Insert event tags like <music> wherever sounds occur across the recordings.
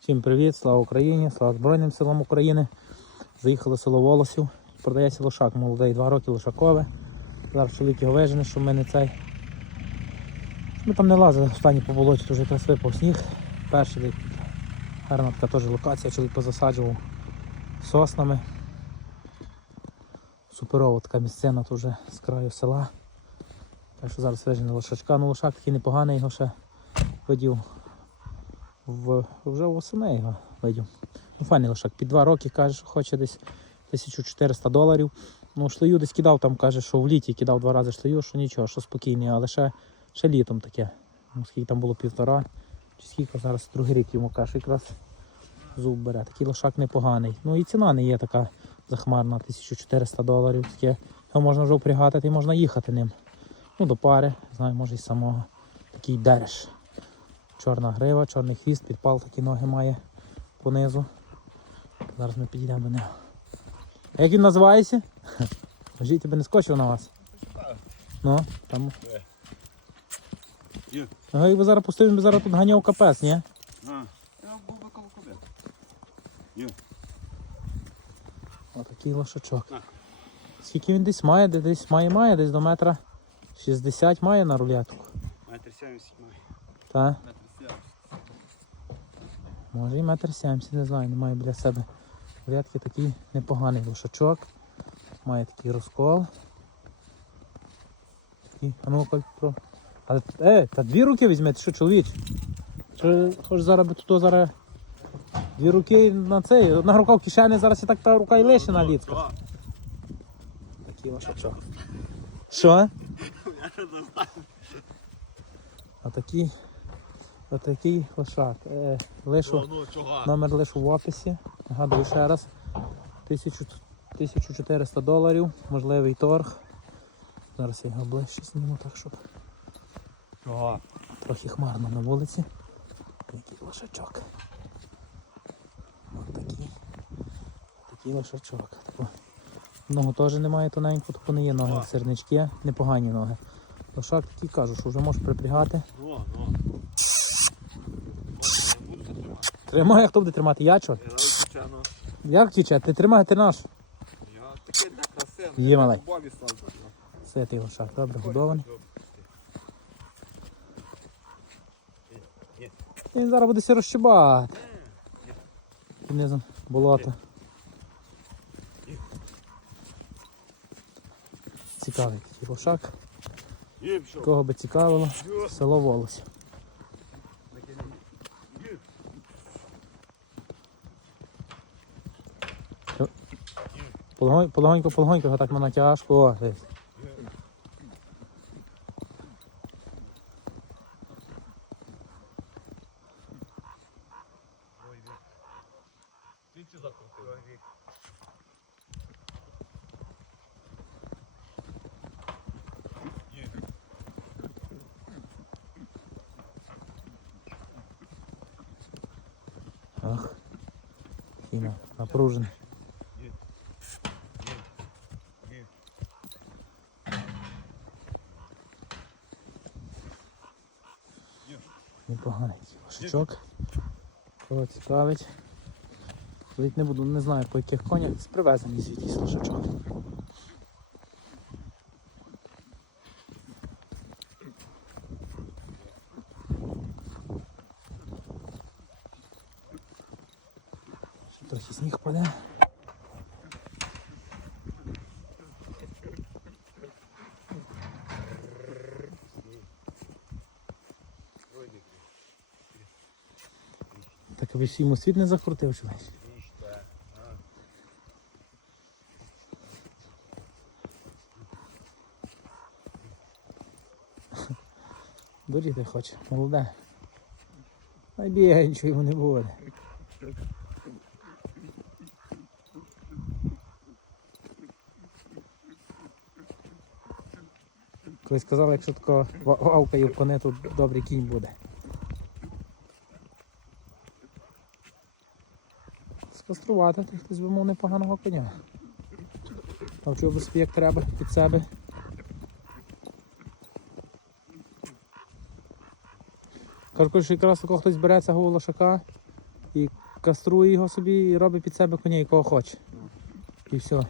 Всім привіт, слава Україні, слава Збройним силам України. Заїхали село Волосів. Продається лошак молодий, два роки лошакове. Зараз чоловік його вижене, що ми не цей. Ми там не лазили, останні по болоті, вже якраз випав сніг. Перший. Гарна така теж локація, чоловік позасаджував соснами. Суперова така місцина тут вже з краю села. Так що зараз вижене лошачка. Ну лошак такий непоганий, його ще видів в, вже восени його видів. Ну, файний лошак. Під два роки каже, що хоче десь 1400 доларів. Ну, шлею десь кидав, там каже, що в літі кидав два рази шлею, що нічого, що спокійний, але ще, ще літом таке. Ну, скільки там було півтора, чи скільки зараз другий рік йому каже, якраз зуб бере. Такий лошак непоганий. Ну і ціна не є така захмарна, 1400 доларів. Таке. Його можна вже впрягати, і можна їхати ним. Ну, до пари, знаю, може і самого. Такий дереш. Чорна грива, чорний хвіст, підпал такі ноги має понизу. Зараз ми підійдемо до нього. А Як він називається? <laughs> Кажіть, тебе не скочив на вас. Ну, там. Ага, якби зараз пустив, він би зараз тут ганяв капець, ні? А, я був би коло кобит. Є. Отакий лошачок. Скільки він десь має, десь має, має, десь до метра 60 має на рулетку. Метр сімдесят має. Та? Сімдесят. Може і метр 70, не знаю, немає біля себе. Рядки такий непоганий лошачок. Має такий розкол. Такий, а ну коль про. Але е, та дві руки візьмете, що чоловіч? Що хоч зараз би тут зараз дві руки на цей, одна рука в кишені, зараз і так та рука і лише на ліцках. Що? Такий лошачок. Що? Отакий, отакий лошак. Е, лишу. Ну. Номер лише в описі. Нагадую ще раз. 1400 доларів, можливий торг. Зараз я його ближче зніму, так щоб Чого? трохи хмарно на вулиці. Який лошачок. Ось такий. Такий лошачок. Ногу теж немає тоненьку, тако не є ноги, як сирнички, непогані ноги. Лошак такий кажу, що вже можеш припрягати. Ну. Може, я буду це тримати? Тримає, хто буде тримати? Я чо? Я навіть звичайно. Як тіче? Ти тримай, ти наш. Я такий для краси. Є, малий. Бобі став. Ситий лошак, добре, годований. Він зараз буде все розчебати. Під низом болото. Цікавий такий лошак. Кого би цікавило, село Волосів. Полегонько, полегонько, його так на натяжку. О, дивись. Тільки закрутив. Ах. Хіма, напружений. Непоганий лошачок. Кого цікавить. Навіть не буду, не знаю по яких конях. Це привезений звідкись лошачок. Трохи сніг паде. Так аби йому світ не закрутив чи весь. Дуріти хоче, молоде. Ай бігай, нічого йому не буде. Колись сказали, якщо тако вавкає в коне, то добрий кінь буде. Скаструвати, то хтось би мав непоганого коня. Навчив би собі як треба під себе. Кажу, що якраз такого хтось бере цього лошака, і каструє його собі і робить під себе коня, якого хоче. І все.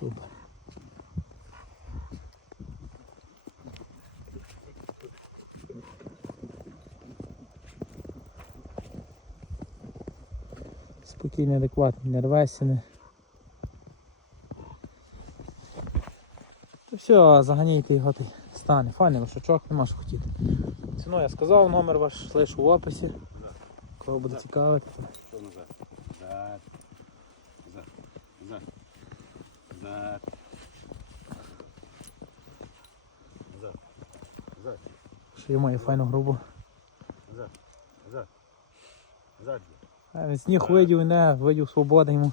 Супер. Спокійний, адекватний, не рвайся, не. То все, заганяйте його ти стане. Файний лошачок, нема що хотіти. Ціну я сказав, номер ваш лишу в описі. Кого буде цікавити. Що назад? Зад. Зад. Зад. Зад. Зад. Зад. Ще має файну грубу. Зад. Зад. Зад. А він сніг видів, не, видів свободи йому.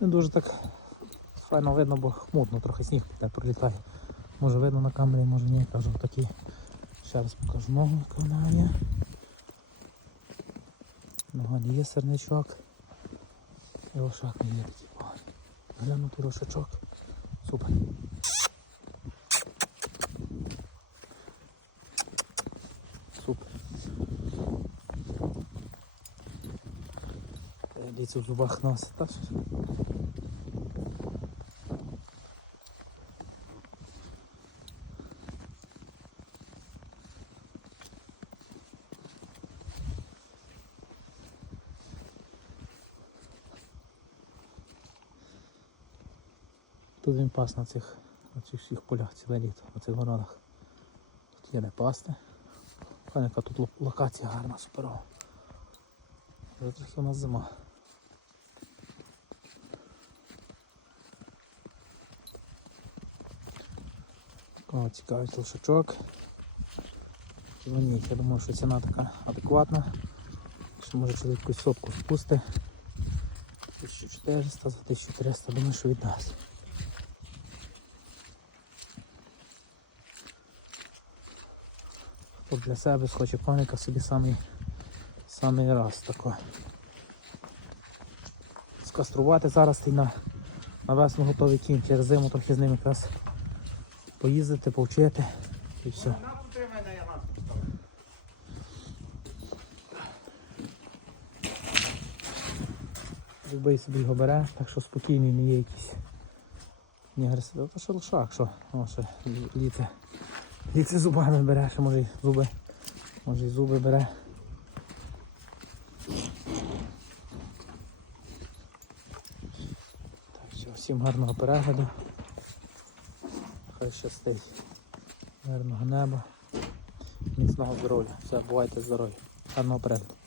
Не дуже так файно видно, бо хмутно трохи сніг піде пролітає. Може видно на камері, може ні, кажу такі. Ще раз покажу ногу, яка вона. Нога не є серничок. І лошак не є такий. Глянути лошачок. Супер. Супер. Дивіться в зубах носить. Тут він пас на цих, на цих всіх полях ціле літо, на цих городах. Тут є де пасти. Яка тут локація гарна, суперова. Вже трохи у нас зима. Кого цікавить лошачок. Я думаю, що ціна така адекватна. Що може чоловік якусь сотку спусти. 1400 за 1300, думаю, що віддасть. Хто для себе схоче коника собі самий, самий раз тако. Скаструвати зараз ти на, на весну готовий кінь, через зиму трохи з ним якраз поїздити, повчити і все. Любий собі його бере, так що спокійний не є якийсь не агресивний. Та що лошак, що? О, ще ліце. це зубами бере, що може й зуби. Може й зуби бере. Так що всім гарного перегляду. Хай щастить. Гарного неба. Міцного здоров'я. Все, бувайте здорові. Гарного перегляду.